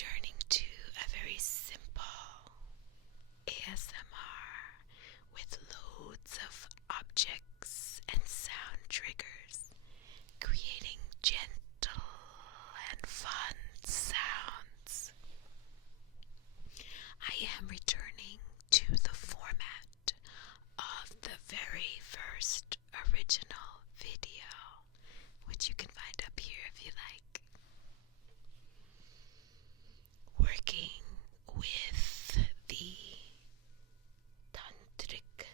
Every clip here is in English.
returning to a very simple ASMR with loads of objects and sound triggers, creating gentle and fun sounds. I am returning to the format of the very first original video, which you can find up here if you like. Working with the tantric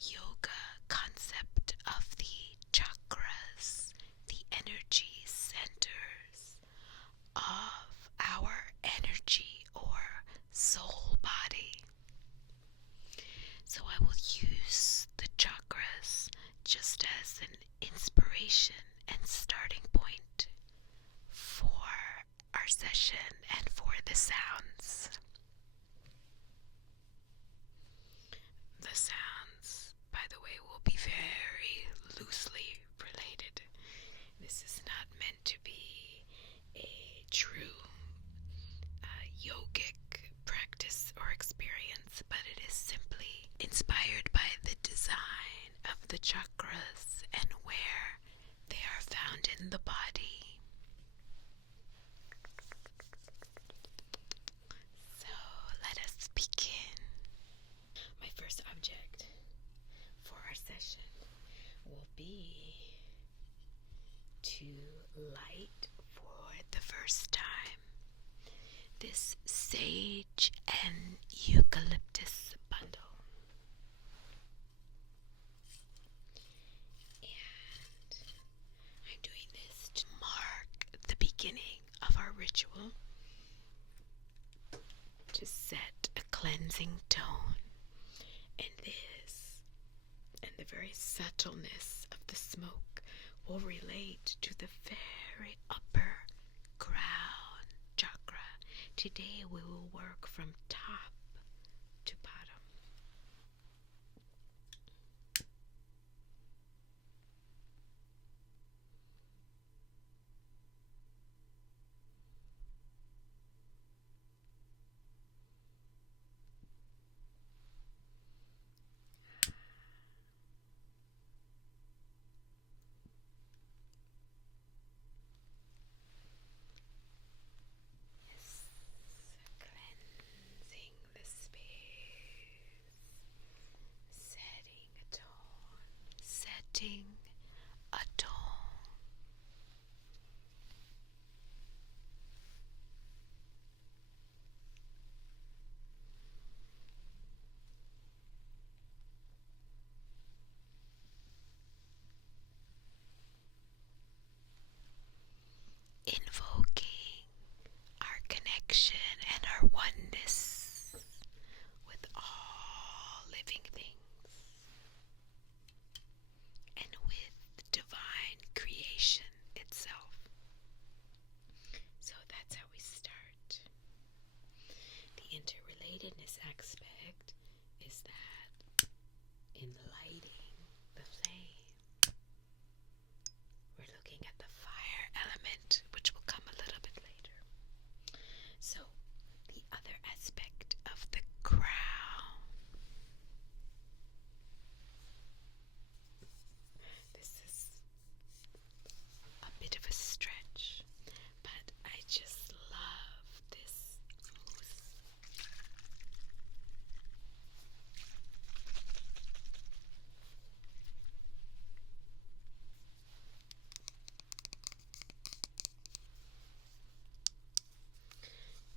yoga concept of the chakras, the energy centers of our energy or soul body. So I will use the chakras just as an inspiration and starting point for our session and for the sounds. The sounds, by the way, will be very loosely related. This is not meant to be a true yogic practice or experience, but it is simply inspired by the design of the chakras and where they are found in the body. So let us begin. My first object for our session will be to light for the first time this sage and eucalyptus bundle. And I'm doing this to mark the beginning of our ritual, to set a cleansing tone. And this, and the very subtleness of the smoke, will relate to the very upper crown chakra. Today we will work from top to bottom. Cleansing the space, setting a tone, setting a tone. Invoking our connection and our oneness with all living things and with divine creation itself. So that's how we start. The interrelatedness aspect is that in lighting the flame, we're looking at the fire element, which will come a little bit later. So the other aspect of the crown, this is a bit of a stretch, but I just love this mousse.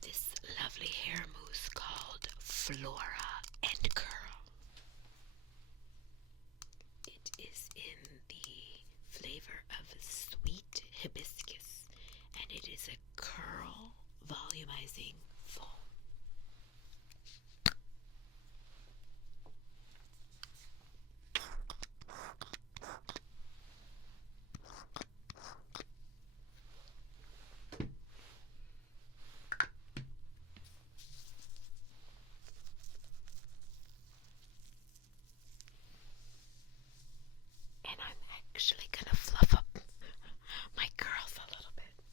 This lovely hair mousse called Flora and Curl. It is in the flavor of sweet hibiscus, and it is a curl volumizing foam. And I'm actually gonna fluff up my curls a little bit.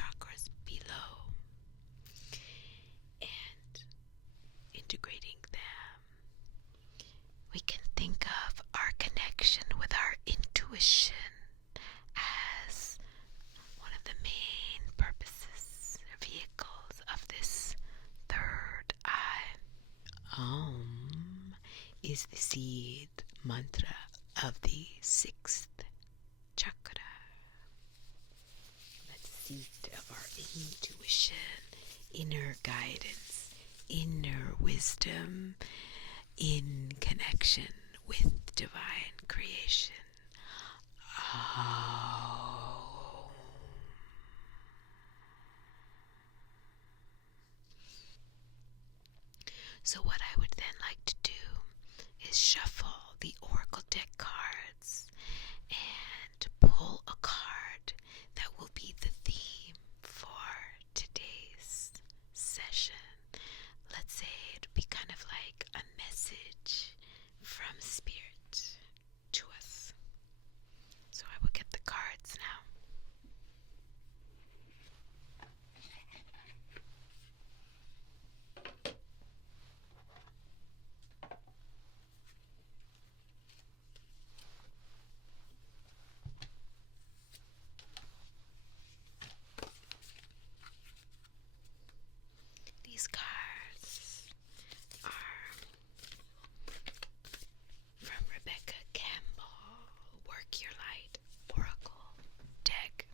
chakras below and integrating them. We can think of our connection with our intuition as one of the main purposes, vehicles of this third eye. Om is the seed mantra of the sixth chakra. That seat of our intuition, inner guidance, inner wisdom, in connection with divine creation. So what I would then like to do is shuffle the oracle deck cards and pull a card that will be the theme for today's session. Let's say it would be kind of like a message from Spirit to us. So I will get the cards now. These cards are from Rebecca Campbell, Work Your Light Oracle Deck,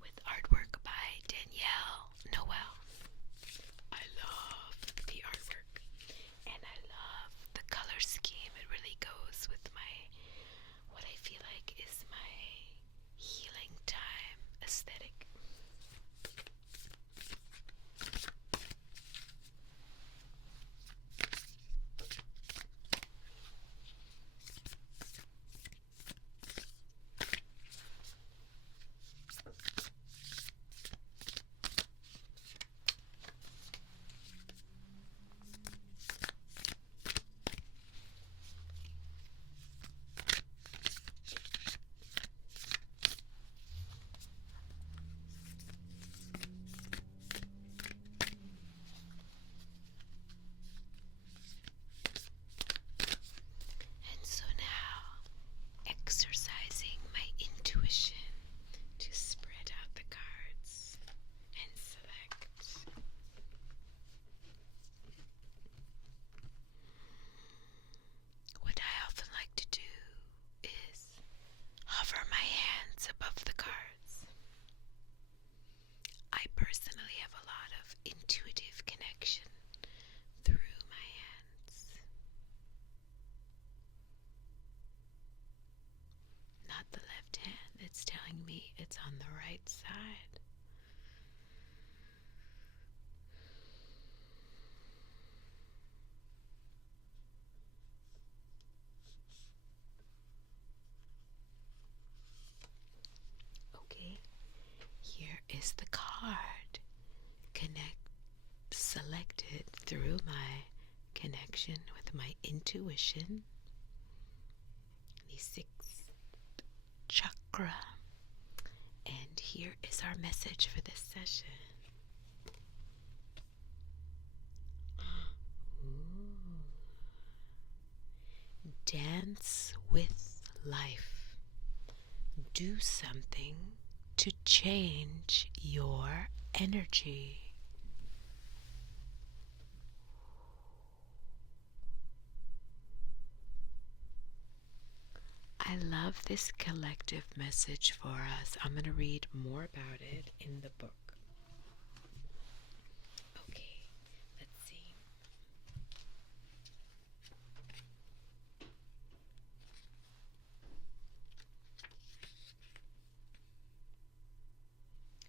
with artwork by Danielle Noel. I love the artwork, and I love the color scheme. It really goes with what I feel like is my healing time aesthetic. And so now, exercising my intuition to spread out the cards and select. What I often like to do is hover my hands above the cards. I personally have a lot of intuitive connection through my hands. Not the left hand that's telling me it's on the right side. Okay, here is the card selected through my connection with my intuition, the sixth chakra. And here is our message for this session. Ooh. Dance with life. Do something to change your energy. I love this collective message for us. I'm going to read more about it in the book. Okay, let's see.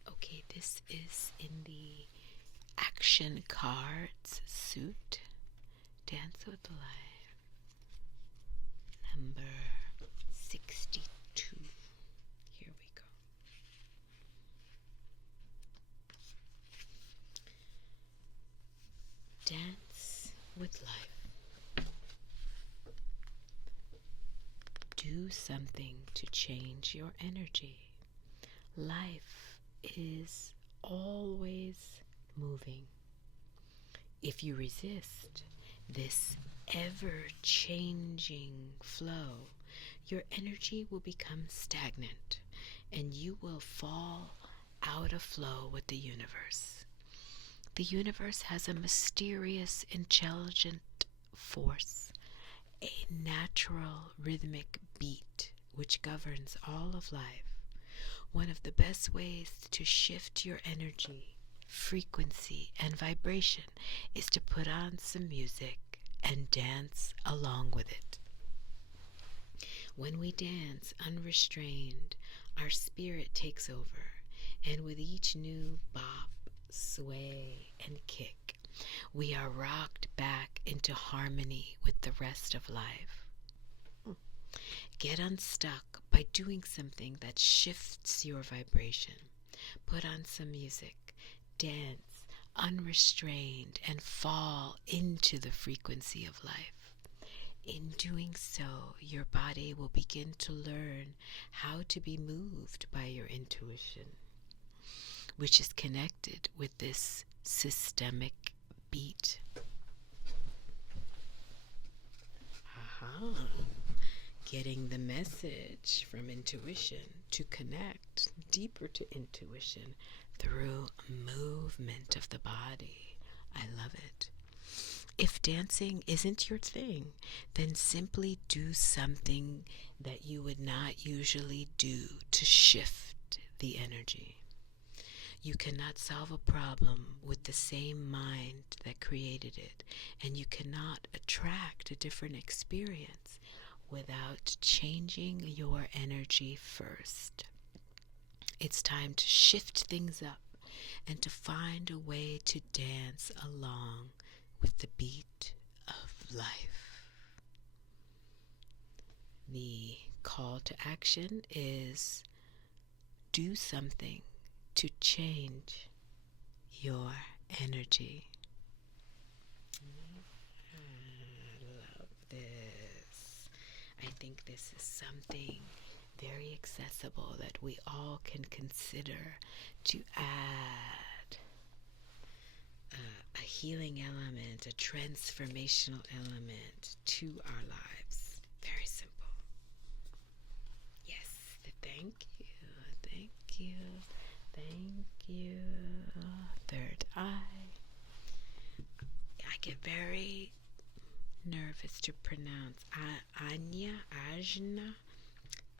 Okay, this is in the Action Cards suit. Dance with Life. Number 62. Here we go. Dance with life. Do something to change your energy. Life is always moving. If you resist this ever-changing flow, your energy will become stagnant and you will fall out of flow with the universe. The universe has a mysterious, intelligent force, a natural rhythmic beat which governs all of life. One of the best ways to shift your energy, frequency, and vibration is to put on some music and dance along with it. When we dance unrestrained, our spirit takes over, and with each new bop, sway, and kick, we are rocked back into harmony with the rest of life. Get unstuck by doing something that shifts your vibration. Put on some music, dance unrestrained, and fall into the frequency of life. In doing so, your body will begin to learn how to be moved by your intuition, which is connected with this systemic beat. Aha! Getting the message from intuition to connect deeper to intuition through movement of the body. I love it. If dancing isn't your thing, then simply do something that you would not usually do to shift the energy. You cannot solve a problem with the same mind that created it, and you cannot attract a different experience without changing your energy first. It's time to shift things up and to find a way to dance along with the beat of life. The call to action is do something to change your energy. I love this. I think this is something very accessible that we all can consider to add a healing element, a transformational element to our lives. Very simple. Yes, thank you, thank you, thank you. Third eye. I get very nervous to pronounce Ajna.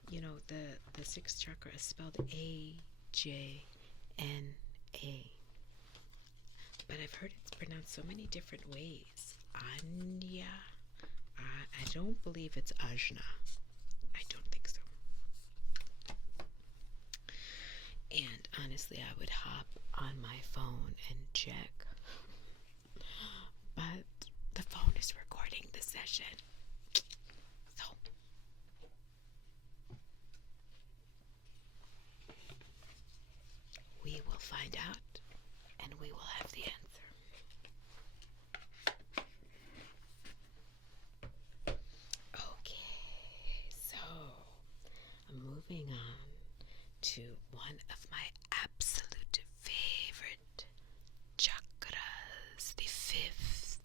You know, the sixth chakra is spelled Ajna. But I've heard it's pronounced so many different ways. Anya. I don't believe it's Ajna. I don't think so. And honestly, I would hop on my phone and check. But the phone is recording the session. So we will find out and we will have the answer. Okay, so moving on to one of my absolute favorite chakras, the fifth.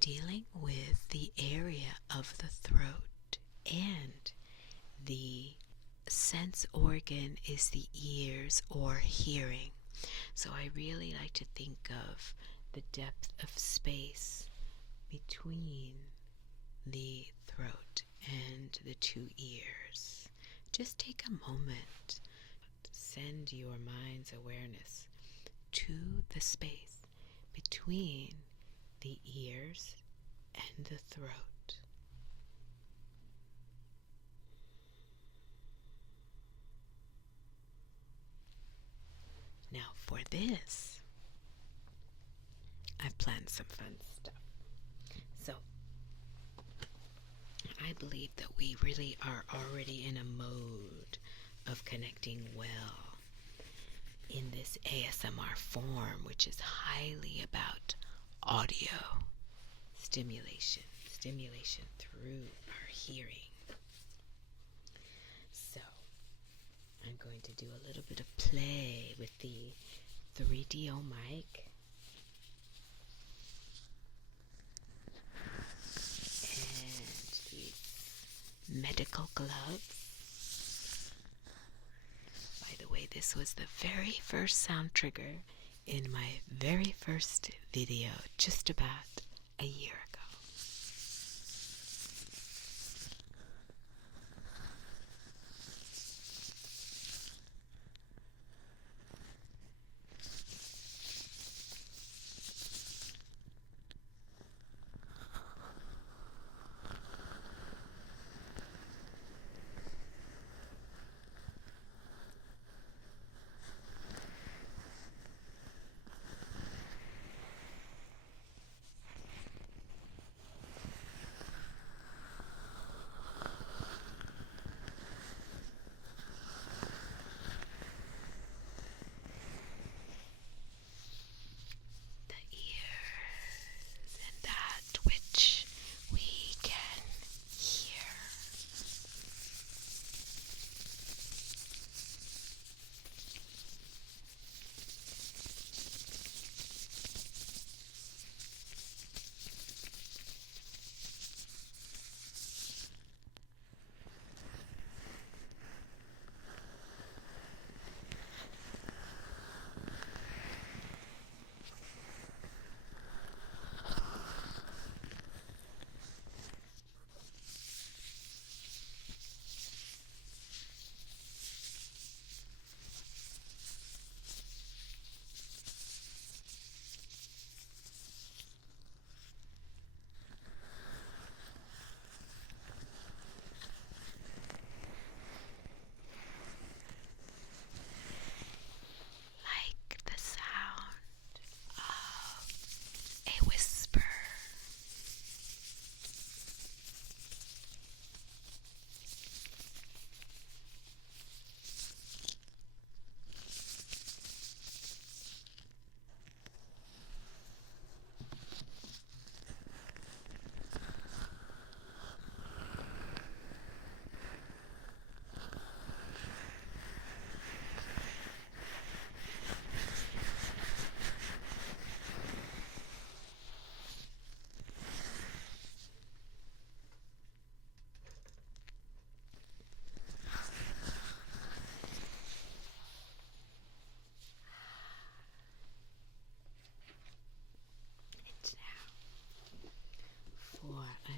Dealing with the area of the throat, and the sense organ is the ears or hearing. So I really like to think of the depth of space between the throat and the two ears. Just take a moment. Send your mind's awareness to the space between the ears and the throat. Now for this, I've planned some fun stuff. So, I believe that we really are already in a mode of connecting well in this ASMR form, which is highly about audio stimulation, stimulation through our hearing. So, I'm going to do a little bit of play with the 3DO mic. And these medical gloves. By the way, this was the very first sound trigger in my very first video just about a year ago.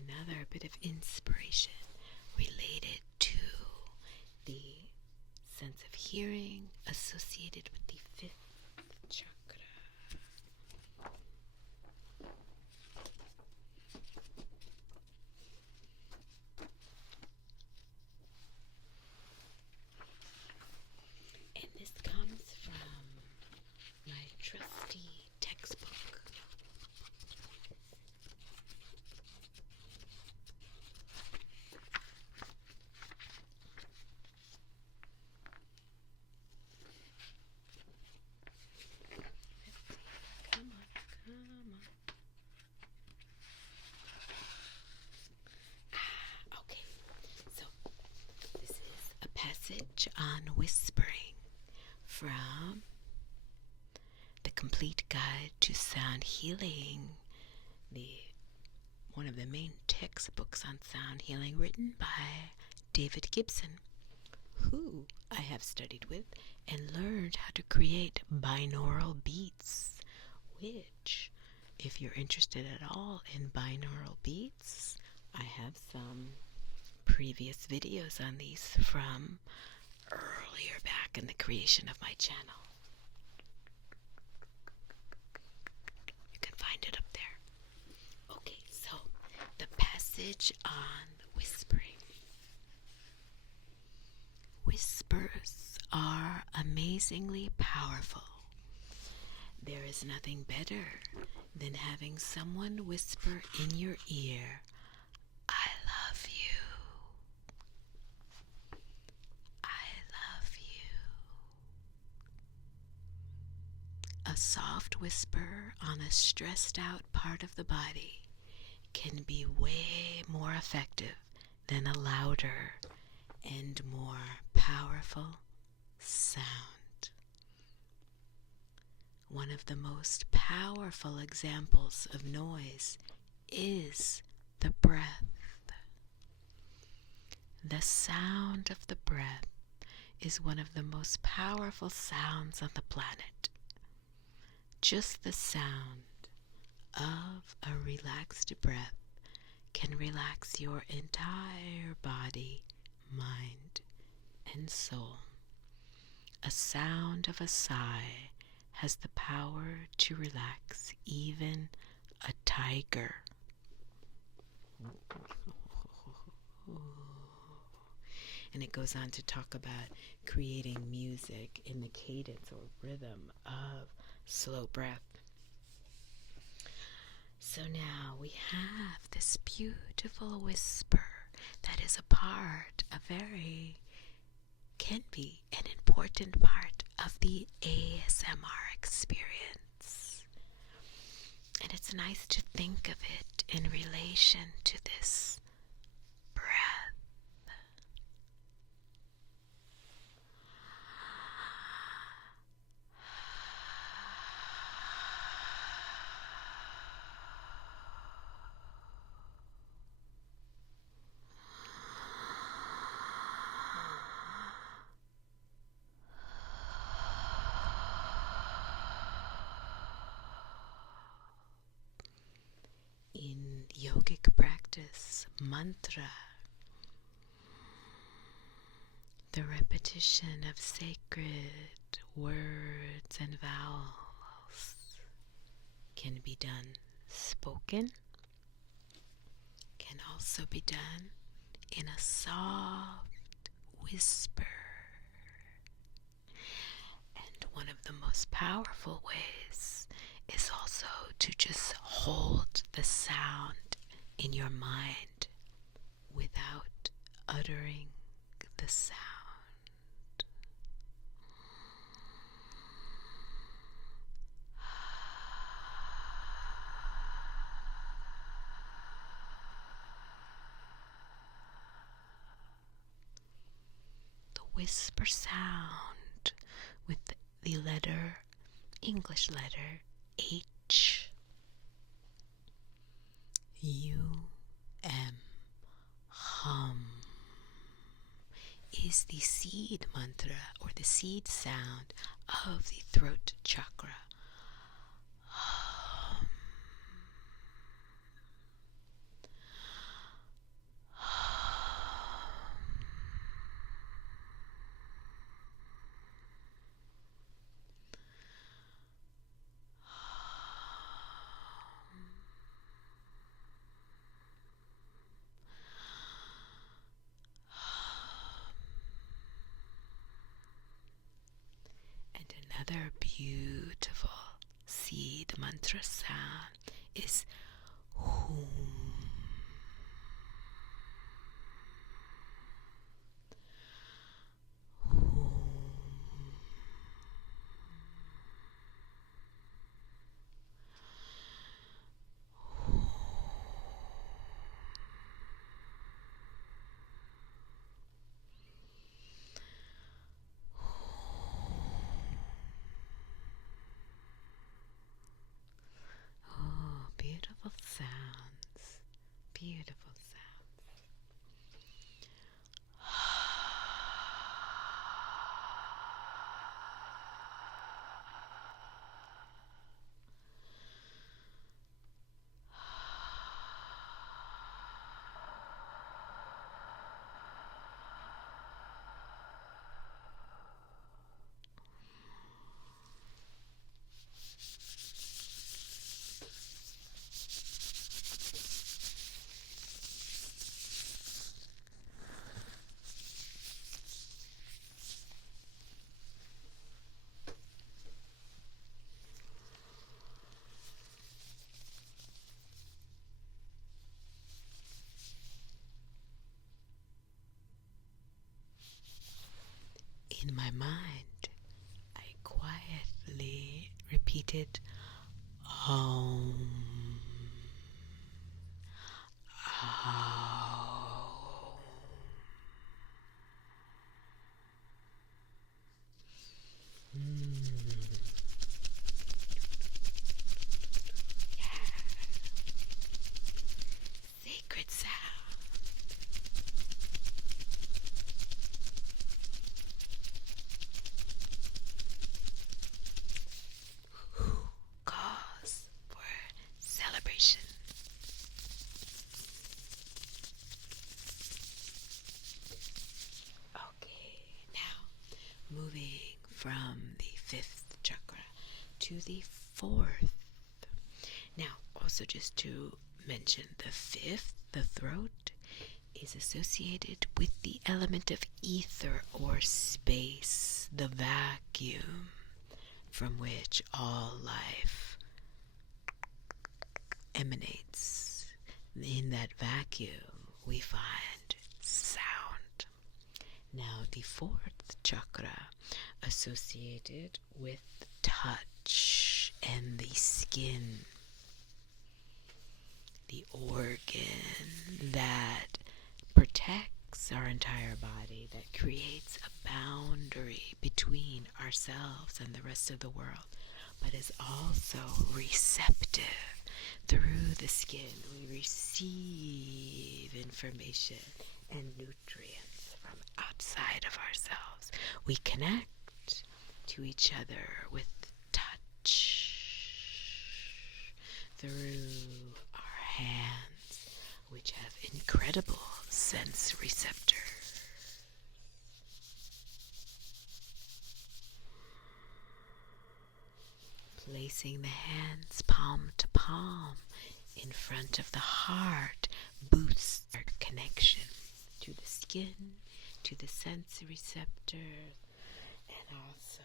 Another bit of inspiration related to the sense of hearing associated with the fifth chakra. And this comes from my trusty textbook. Passage on whispering from The Complete Guide to Sound Healing, one of the main textbooks on sound healing written by David Gibson, who I have studied with and learned how to create binaural beats, which, if you're interested at all in binaural beats, I have some previous videos on these from earlier back in the creation of my channel. You can find it up there. Okay, so the passage on whispering. Whispers are amazingly powerful. There is nothing better than having someone whisper in your ear, "I love you. I love you." A soft whisper on a stressed out part of the body can be way more effective than a louder and more powerful sound. One of the most powerful examples of noise is the breath. The sound of the breath is one of the most powerful sounds on the planet. Just the sound of a relaxed breath can relax your entire body, mind, and soul. A sound of a sigh has the power to relax even a tiger. And it goes on to talk about creating music in the cadence or rhythm of slow breath. So now we have this beautiful whisper that is can be an important part of the ASMR experience. And it's nice to think of it in relation to this breath. In yogic practice, mantra, the repetition of sacred words and vowels can be done spoken, can also be done in a soft whisper. And one of the most powerful ways is also to just hold the sound in your mind without uttering the sound. The whisper sound with the English letter H. Hum, is the seed mantra or the seed sound of the throat chakra. Hum. And another beautiful seed mantra sound is hum. Beautiful sounds. Beautiful sounds. In my mind, I quietly repeated Om. from the fifth chakra to the fourth. Now, also just to mention, the fifth, the throat, is associated with the element of ether or space, the vacuum from which all life emanates. In that vacuum, we find sound. Now, the fourth chakra, associated with touch and the skin, the organ that protects our entire body, that creates a boundary between ourselves and the rest of the world, but is also receptive. Through the skin, we receive information and nutrients from outside of ourselves. We connect to each other with touch through our hands, which have incredible sense receptors. Placing the hands palm to palm in front of the heart boosts our connection to the skin, to the sense receptors, and also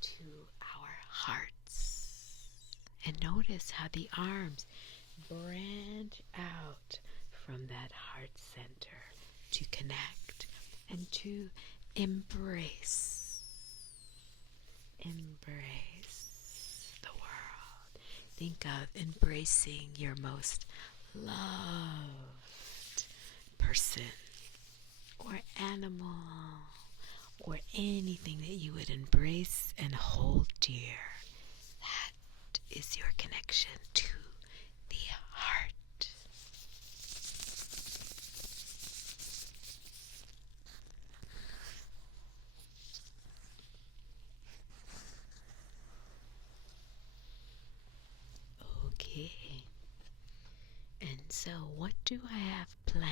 to our hearts. And notice how the arms branch out from that heart center to connect and to embrace the world. Think of embracing your most loved person or animal or anything that you would embrace and hold dear. That is your connection to the heart. Okay. And so what do I have planned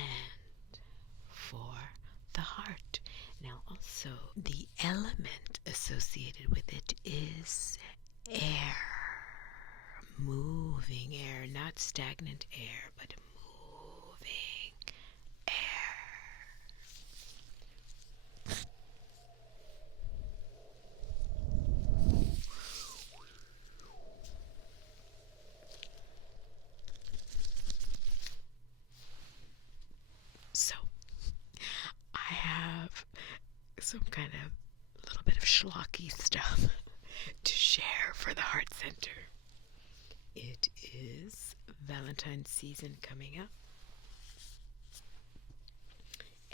for the heart? Now also, the element associated with it is air. Moving air, not stagnant air, but moving air. So, I have some kind of little bit of schlocky stuff to share for the heart center. It is Valentine's season coming up,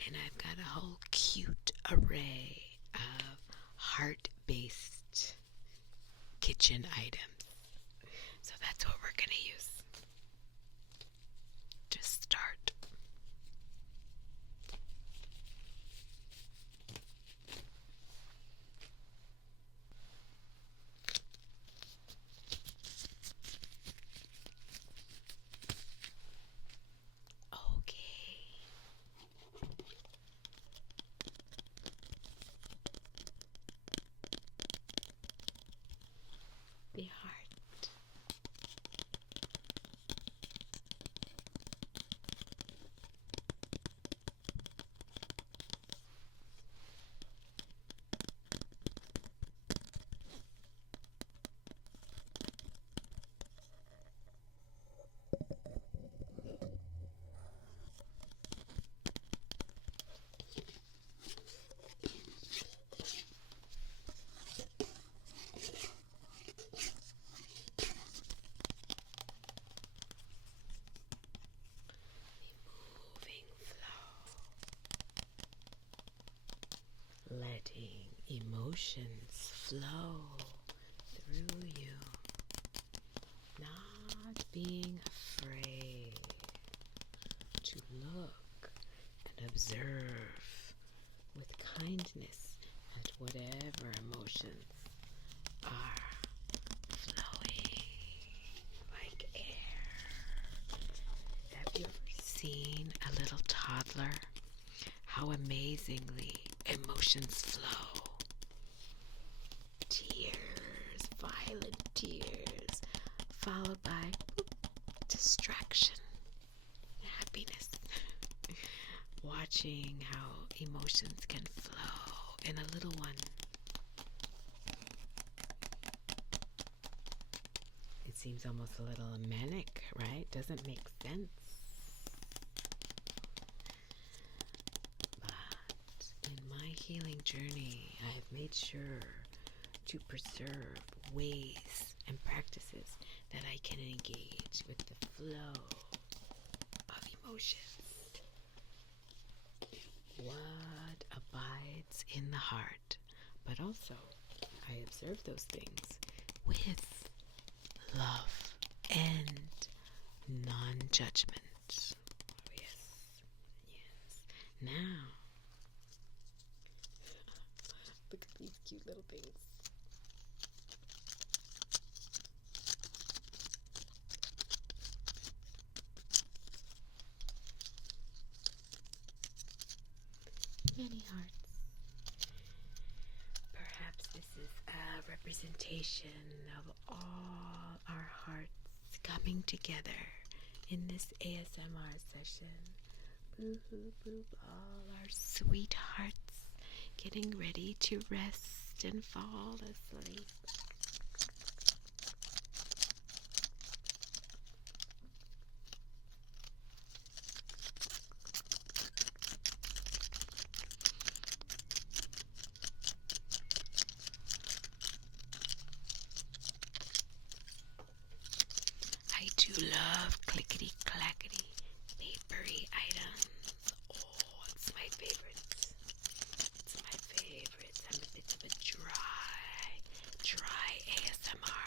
and I've got a whole cute array of heart-based kitchen items. So that's what we're going to use to start. The heart. Letting emotions flow through you, not being afraid to look and observe with kindness at whatever emotions are flowing like air. Have you ever seen a little toddler? How amazingly emotions flow. silent tears, followed by distraction, happiness. Watching how emotions can flow in a little one. It seems almost a little manic, right? Doesn't make sense. But in my healing journey, I have made sure to preserve ways and practices that I can engage with the flow of emotions. What abides in the heart, but also I observe those things with love and non-judgment. Oh, yes, yes. Now, look at these cute little things. Many hearts. Perhaps this is a representation of all our hearts coming together in this ASMR session. Boo-hoo, boop, all our sweet hearts getting ready to rest and fall asleep. I do love clickety-clackety papery items. Oh, it's my favorite. It's my favorite. I'm a bit of a dry ASMR.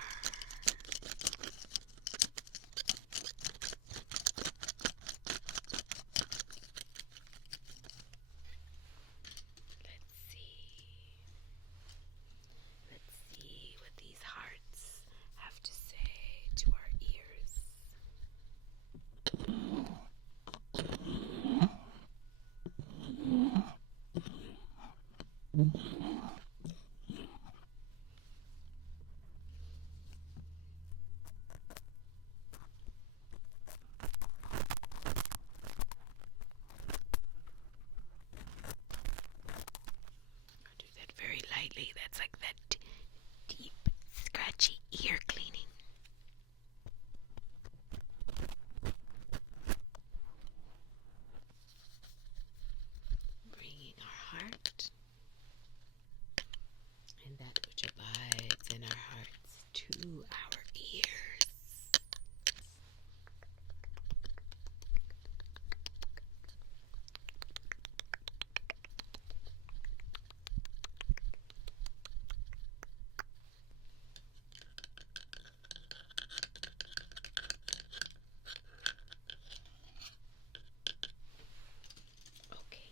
Let's see what these hearts have to say to our ears. I'll do that very lightly. That's like that deep, scratchy ear cleaning. Bringing our heart and that which abides in our hearts to our ears. Okay,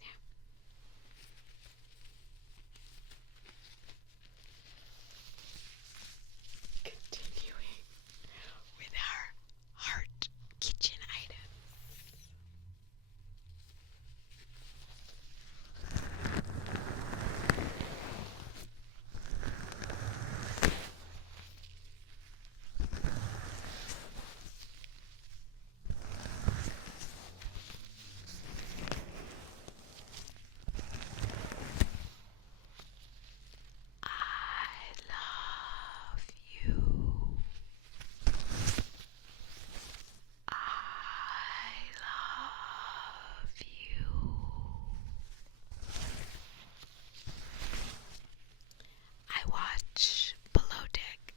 now continuing with our heart kitchen items. I love you. I love you. I watch Below Deck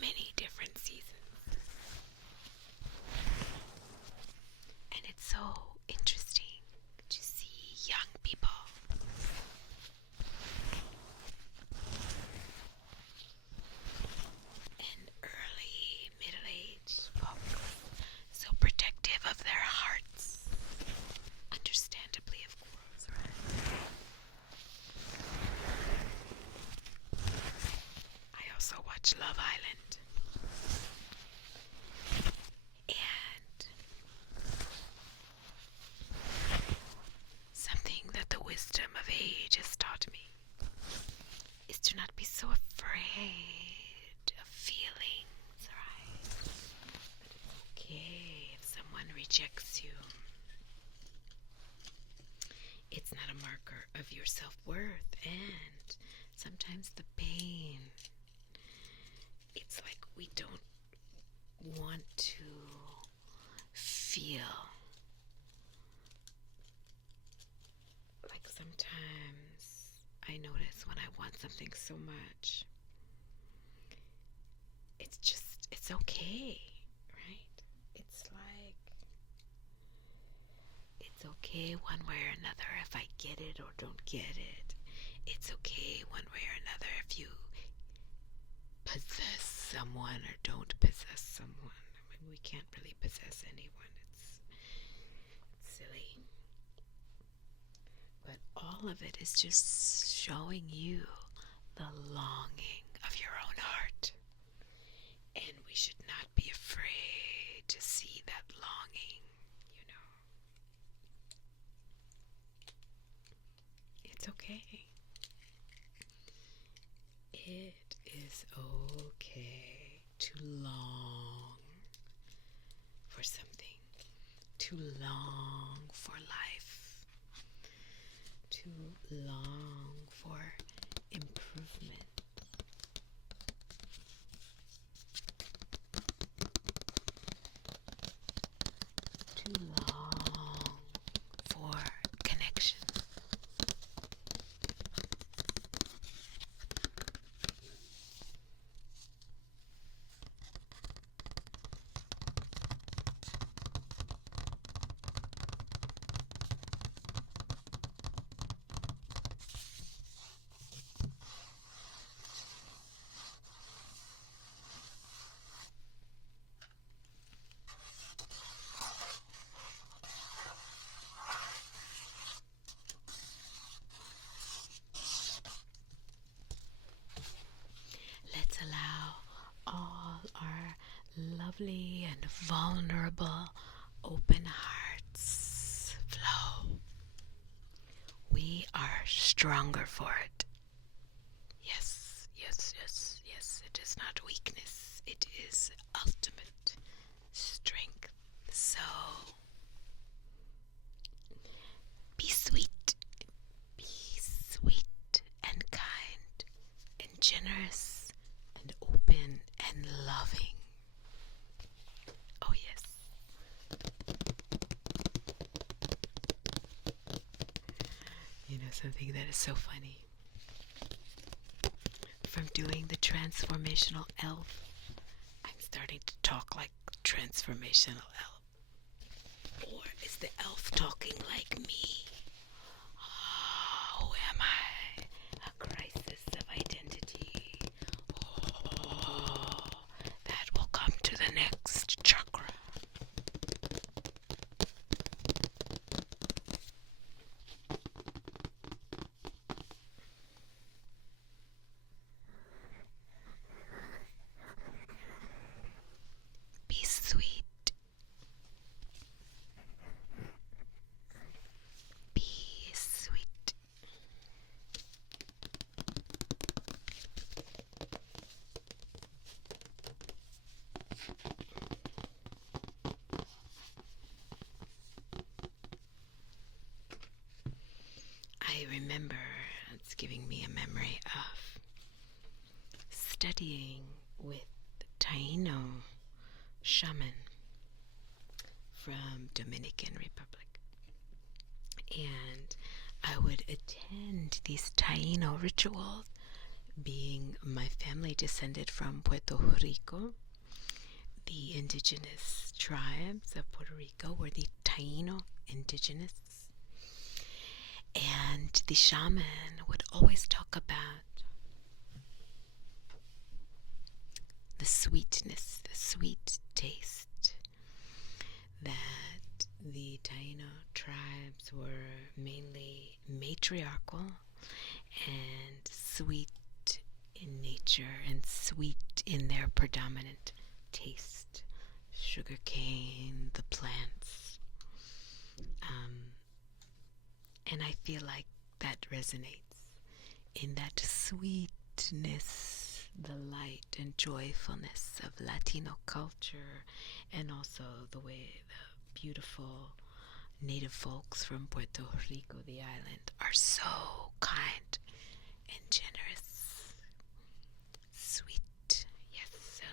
many different seasons. And it's so interesting to see young people and early middle-aged folks so protective of their hearts. Understandably, of course, right? I also watch Love Island. And rejects you, it's not a marker of your self-worth. And sometimes the pain, it's like we don't want to feel. Like sometimes I notice when I want something so much, it's okay, right? It's like, it's okay one way or another if I get it or don't get it. It's okay one way or another if you possess someone or don't possess someone. I mean, we can't really possess anyone. It's silly. But all of it is just showing you the longing of your own heart. And we should not be afraid to see that longing, you know. It's okay. It is okay to long for something, to long for life, to long for improvement. To long for connection. Let's allow all our lovely and vulnerable open hearts flow. We are stronger for it. Yes, yes, yes, yes. It is not weakness. It is ultimate strength. So be sweet. Be sweet and kind and generous and open and loving. Oh, yes. You know something that is so funny? From doing the transformational elf, I'm starting to talk like transformational elf. Or is the elf talking like me? Who am I? A crisis of identity. Oh, that will come to the next chakra. Be sweet. Be sweet. I remember, it's giving me a memory of studying with Taino shaman from Dominican Republic. And I would attend these Taino rituals, being my family descended from Puerto Rico. The indigenous tribes of Puerto Rico were the Taino indigenous. And the shaman would always talk about the sweetness, the sweet taste that the Taino tribes were mainly matriarchal and sweet in nature and sweet in their predominant taste. Sugarcane, the plants. And I feel like that resonates in that sweetness, the light and joyfulness of Latino culture, and also the way the beautiful native folks from Puerto Rico, the island, are so kind and generous. Sweet. Yes, so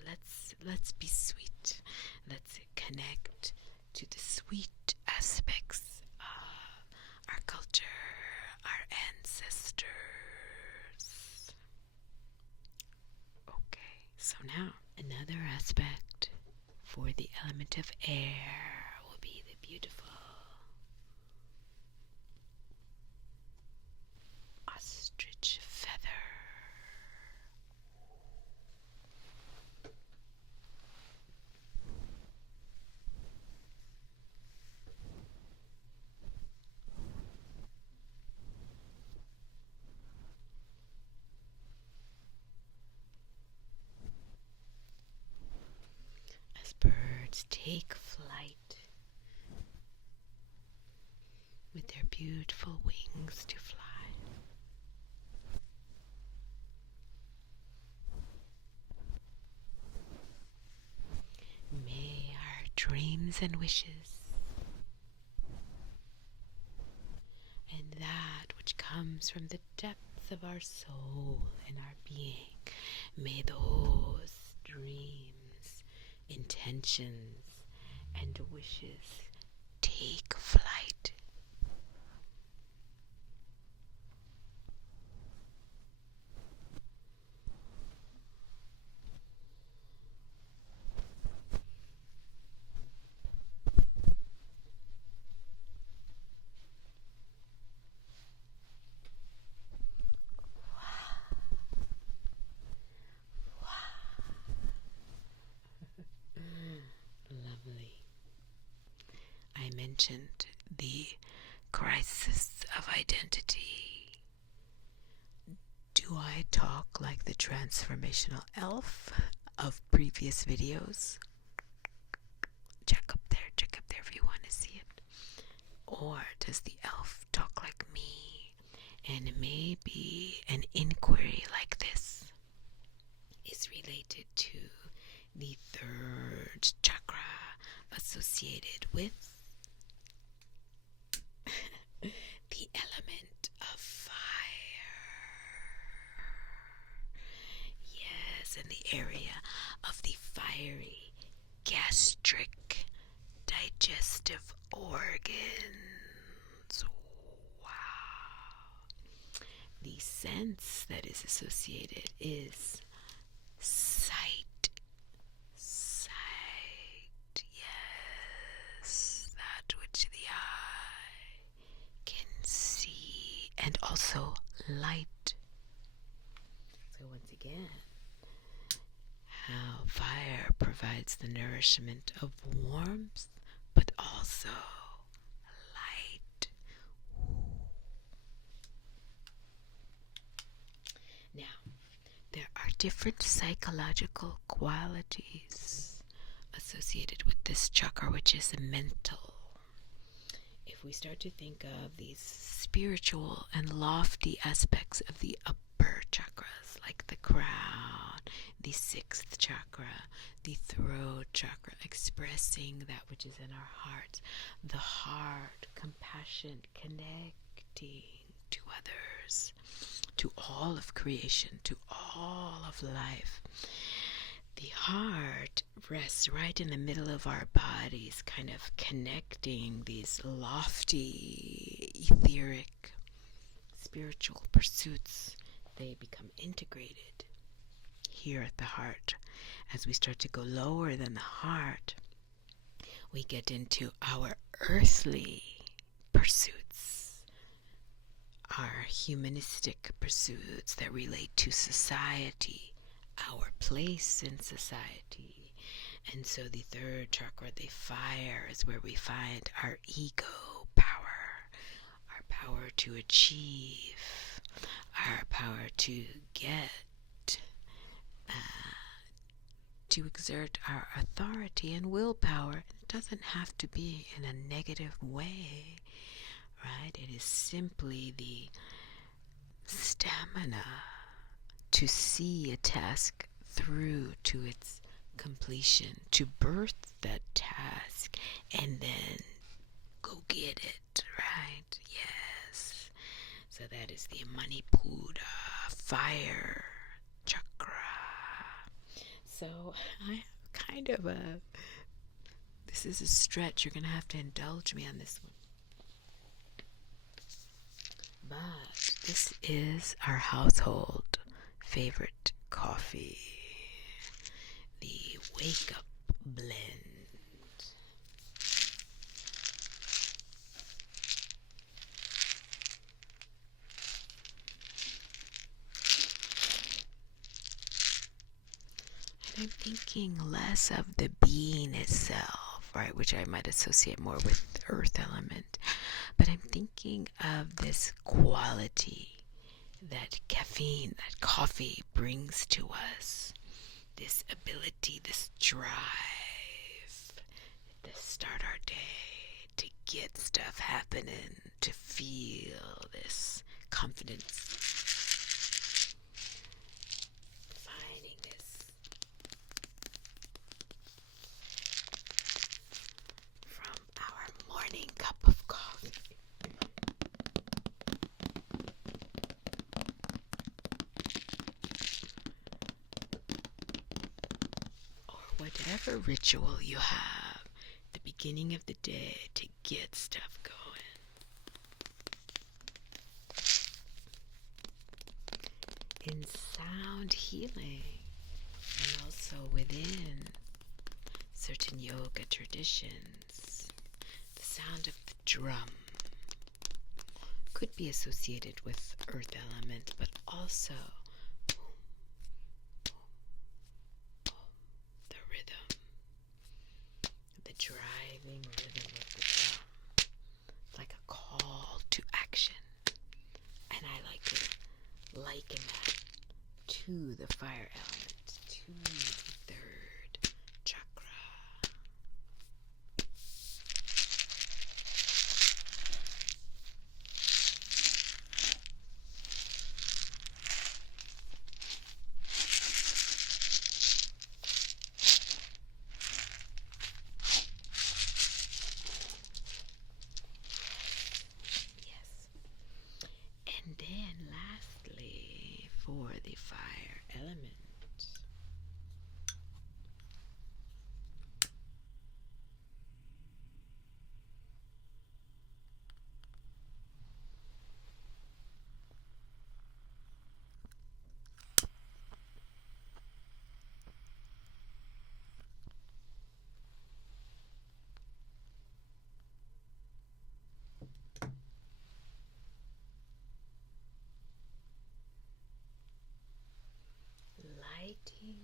let's be sweet. Let's connect to the sweet aspects of our culture, our ancestors. Okay, so now another aspect for the element of air will be the beautiful ostrich feather. As birds take flight with their beautiful wings to fly, may our dreams and wishes and that which comes from the depths of our soul and our being, may those dreams, intentions, and wishes take flight. Lovely. I mentioned the crisis of identity. Do I talk like the transformational elf of previous videos? Check up there if you want to see it. Or does the elf talk like me? And maybe an inquiry like this is related to the third chakra associated with the element of fire. Yes, in the area of the fiery gastric digestive organs. Wow. The sense that is associated is sight. Sight, yes, that which the eye can see, and also light. So once again, how fire provides the nourishment of warmth, but also light. Now, there are different psychological qualities associated with this chakra, which is mental. If we start to think of these spiritual and lofty aspects of the upper chakras, like the crown, the sixth chakra, the throat chakra, expressing that which is in our hearts, the heart, compassion, connecting to others, to all of creation, to all of life. The heart rests right in the middle of our bodies, kind of connecting these lofty, etheric, spiritual pursuits. They become integrated here at the heart. As we start to go lower than the heart, we get into our earthly pursuits, our humanistic pursuits that relate to society, our place in society. And so the third chakra, the fire, is where we find our ego power, our power to achieve, our power to get, to exert our authority and willpower. It doesn't have to be in a negative way, right? It is simply the stamina to see a task through to its completion, to birth that task, and then go get it, right? Yes. So that is the Manipura fire chakra. So I have kind of this is a stretch. You're going to have to indulge me on this one. But this is our household favorite coffee, the Wake Up Blend. And I'm thinking less of the bean itself, right, which I might associate more with the earth element, but I'm thinking of this quality that caffeine, that coffee brings to us, this ability, this drive to start our day, to get stuff happening, to feel this confidence, finding this from our morning cup of coffee. Whatever ritual you have at the beginning of the day to get stuff going. In sound healing, and also within certain yoga traditions, the sound of the drum could be associated with earth element, but also the rhythm, the driving rhythm of the drum, like a call to action. And I like to liken that to the fire element, to the third chakra. And then lastly, for the fire element, lighting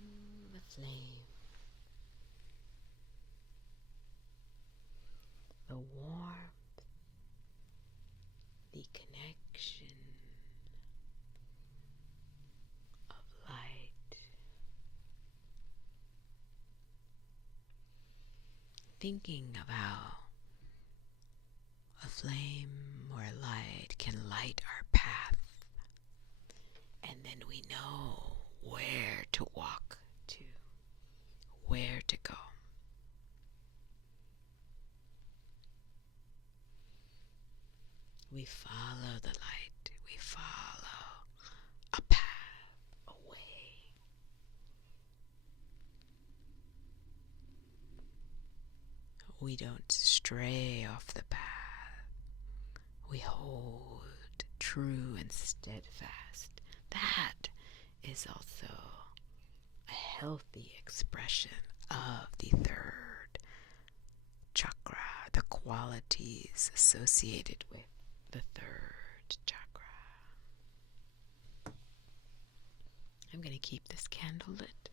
the flame, the warmth, the connection of light, thinking of how a flame or a light can light our path, and then we know where to walk to, where to go. We follow the light, we follow a path, a way. We don't stray off the path. We hold true and steadfast. That is also a healthy expression of the third chakra, the qualities associated with the third chakra. I'm going to keep this candle lit.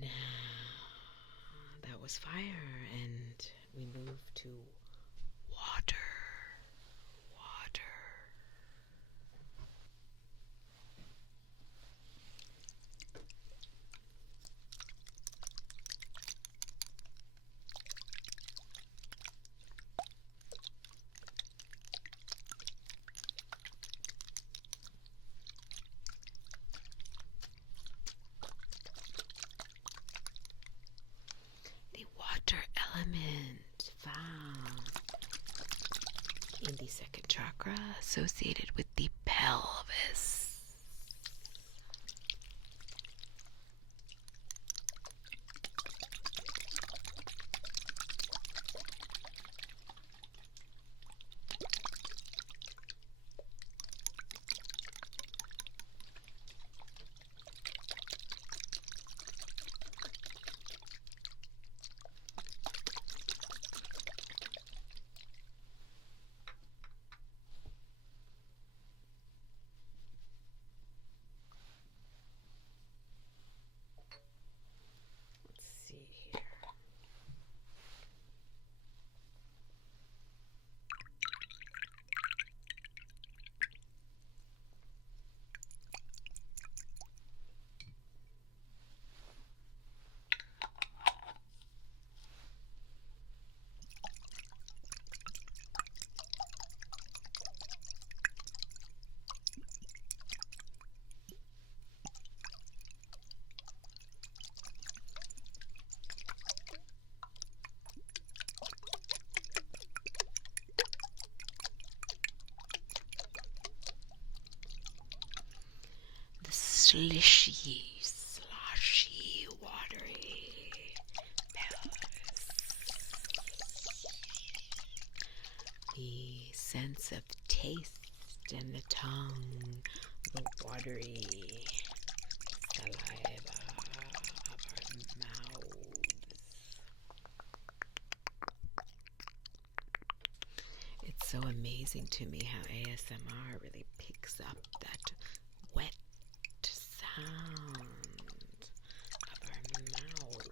Now, that was fire, and we move to water. element found in the second chakra associated with the pelvis. Slushy, watery pelvis. The sense of taste in the tongue, the watery saliva of our mouths. It's so amazing to me how ASMR really picks up that wet sound of our mouths.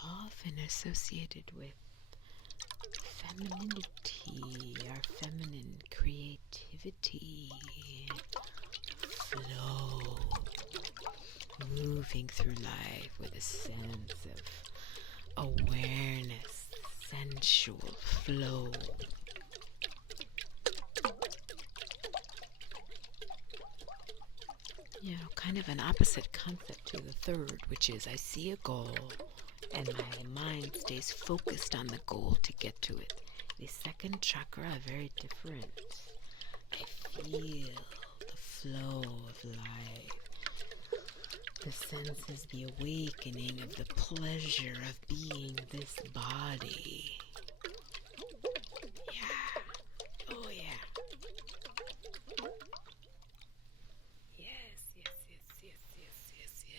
Often associated with femininity, our feminine creativity, flow, moving through life with a sense of awareness, sensual flow. You know, kind of an opposite concept to the third, which is I see a goal and my mind stays focused on the goal to get to it. The second chakra are very different. I feel the flow of life. The senses, the awakening of the pleasure of being this body. Yeah. Oh, yeah. Yes, yes, yes, yes, yes, yes, yes.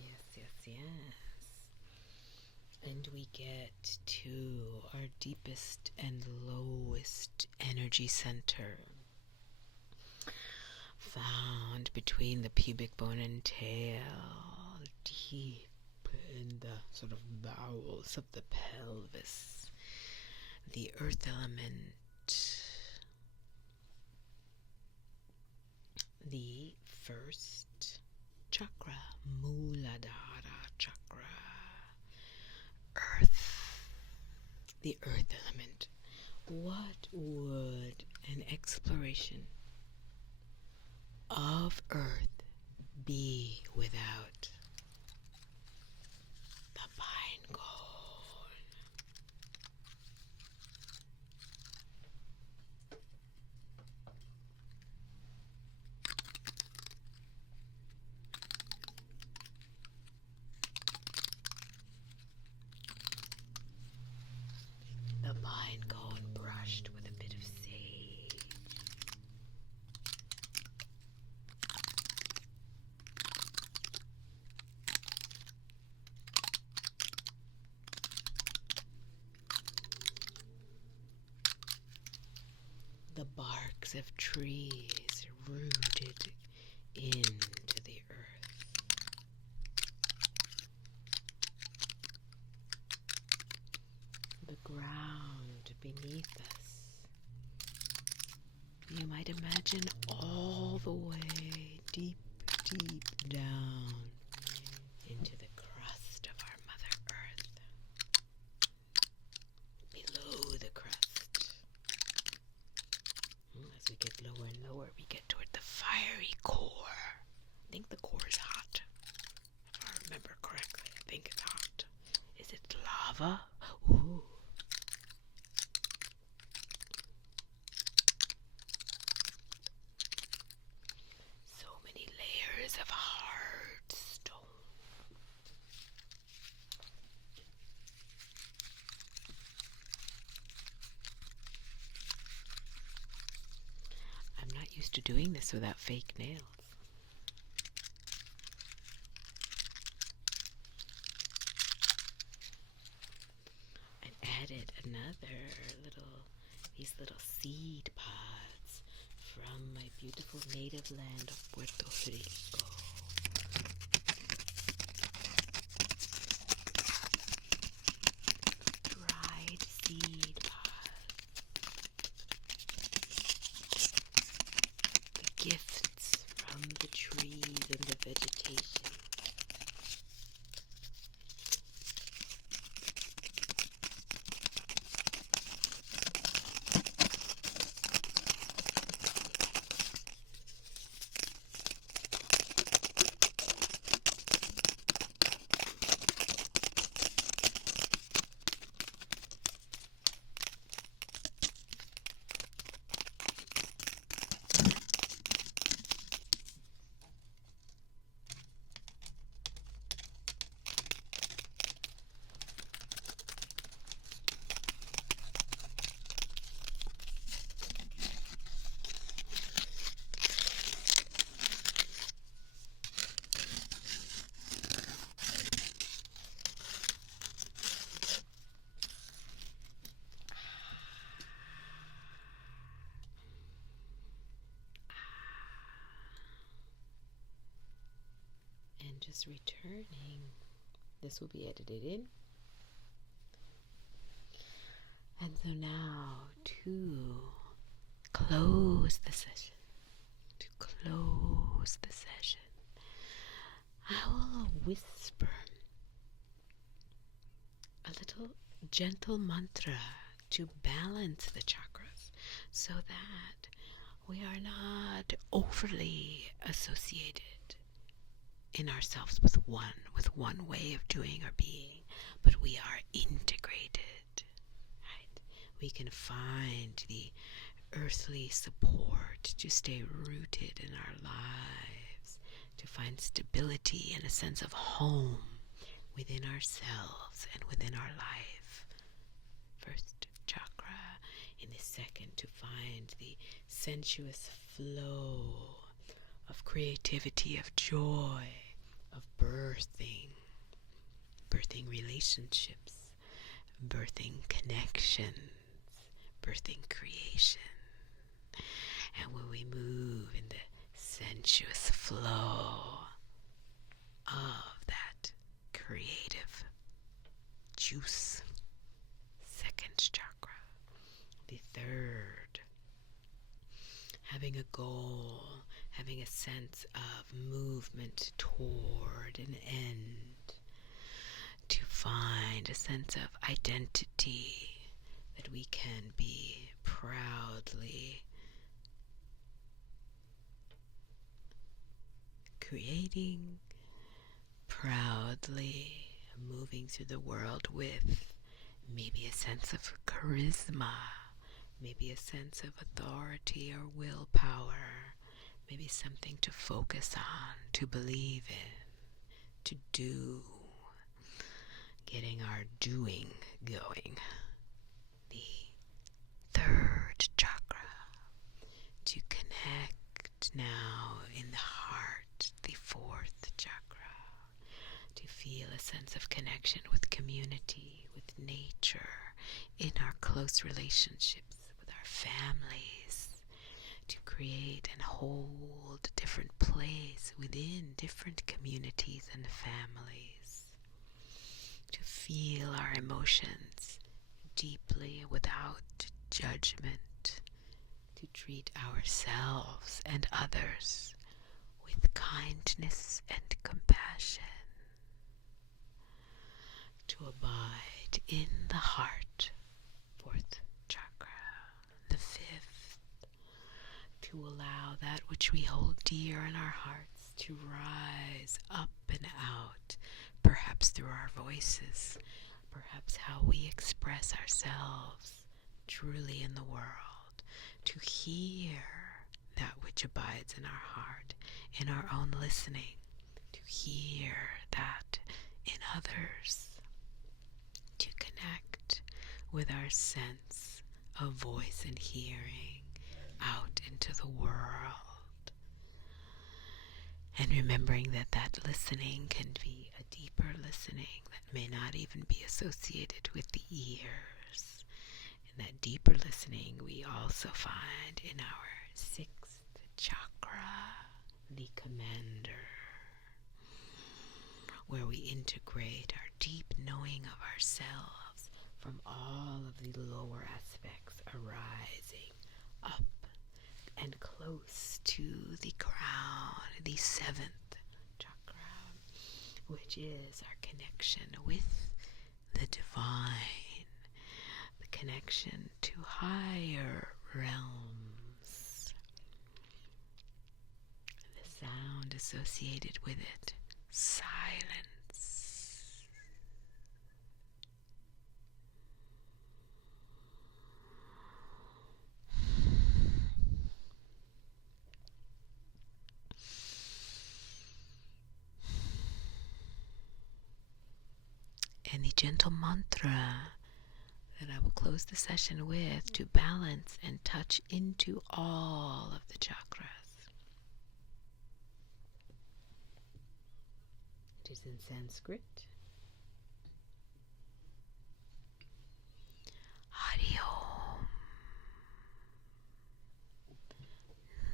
Yes, yes, yes. And we get to our deepest and lowest energy center, found between the pubic bone and tail, deep in the sort of bowels of the pelvis, the earth element, the first chakra, Muladhara chakra, earth, the earth element. What would an exploration of earth be without the pine cone? pine cone brushed with a bit of sage. The barks of trees rooted into the earth. The ground beneath us. You might imagine all the way deep, deep down into the crust of our Mother Earth. Below the crust. As we get lower and lower, we get toward the fiery core. I think the core is hot. If I remember correctly, I think it's hot. Is it lava? Ooh. So many layers of hard stone. I'm not used to doing this without fake nails. I've added these little seed pods from my beautiful native land of Puerto Rico. Dried seed pods. The gifts from the trees and the vegetation. Just returning. This will be edited in. And so now to close the session, I will whisper a little gentle mantra to balance the chakras so that we are not overly associated in ourselves with one way of doing or being, but we are integrated, right? We can find the earthly support to stay rooted in our lives, to find stability and a sense of home within ourselves and within our life. First chakra, in the second, to find the sensuous flow of creativity, of joy, of birthing relationships, birthing connections, birthing creation. And when we move in the sensuous flow of that creative juice, second chakra, the third, having a goal, having a sense of movement toward an end, to find a sense of identity that we can be proudly creating, proudly moving through the world with maybe a sense of charisma, maybe a sense of authority or willpower, maybe something to focus on, to believe in, to do, getting our doing going. The chakra, to connect now in the heart, the fourth chakra, to feel a sense of connection with community, with nature, in our close relationships with our families, to create and hold a different place within different communities and families, to feel our emotions deeply without judgment, to treat ourselves and others with kindness and compassion, to abide in the heart, fourth chakra, the fifth, to allow that which we hold dear in our hearts to rise up and out, perhaps through our voices, perhaps how we express ourselves truly in the world, to hear that which abides in our heart, in our own listening, to hear that in others, to connect with our sense of voice and hearing out into the world. And remembering that listening can be a deeper listening that may not even be associated with the ears. And that deeper listening we also find in our sixth chakra, the commander, where we integrate our deep knowing of ourselves from all of the lower aspects arising up and close to the crown, the seventh chakra, which is our connection with the divine, the connection to higher realms, the sound associated with it, silence. And the gentle mantra that I will close the session with to balance and touch into all of the chakras. It is in Sanskrit. Hari Om.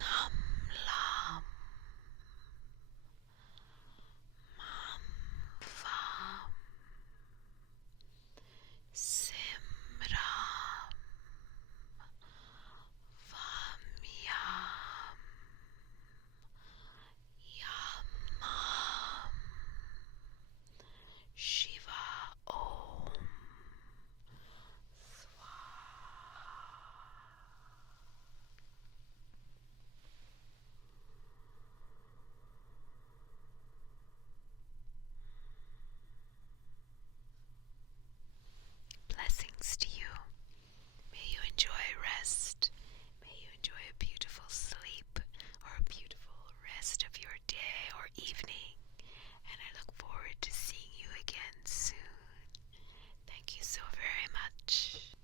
Nam Lam. Mam Vam. Sim Ram. Vam Yam. Yam Mam. Shiva Om. Blessings to you. May you enjoy rest. May you enjoy a beautiful sleep or a beautiful rest of your day or evening. And I look forward to seeing you again soon. Thank you so very much.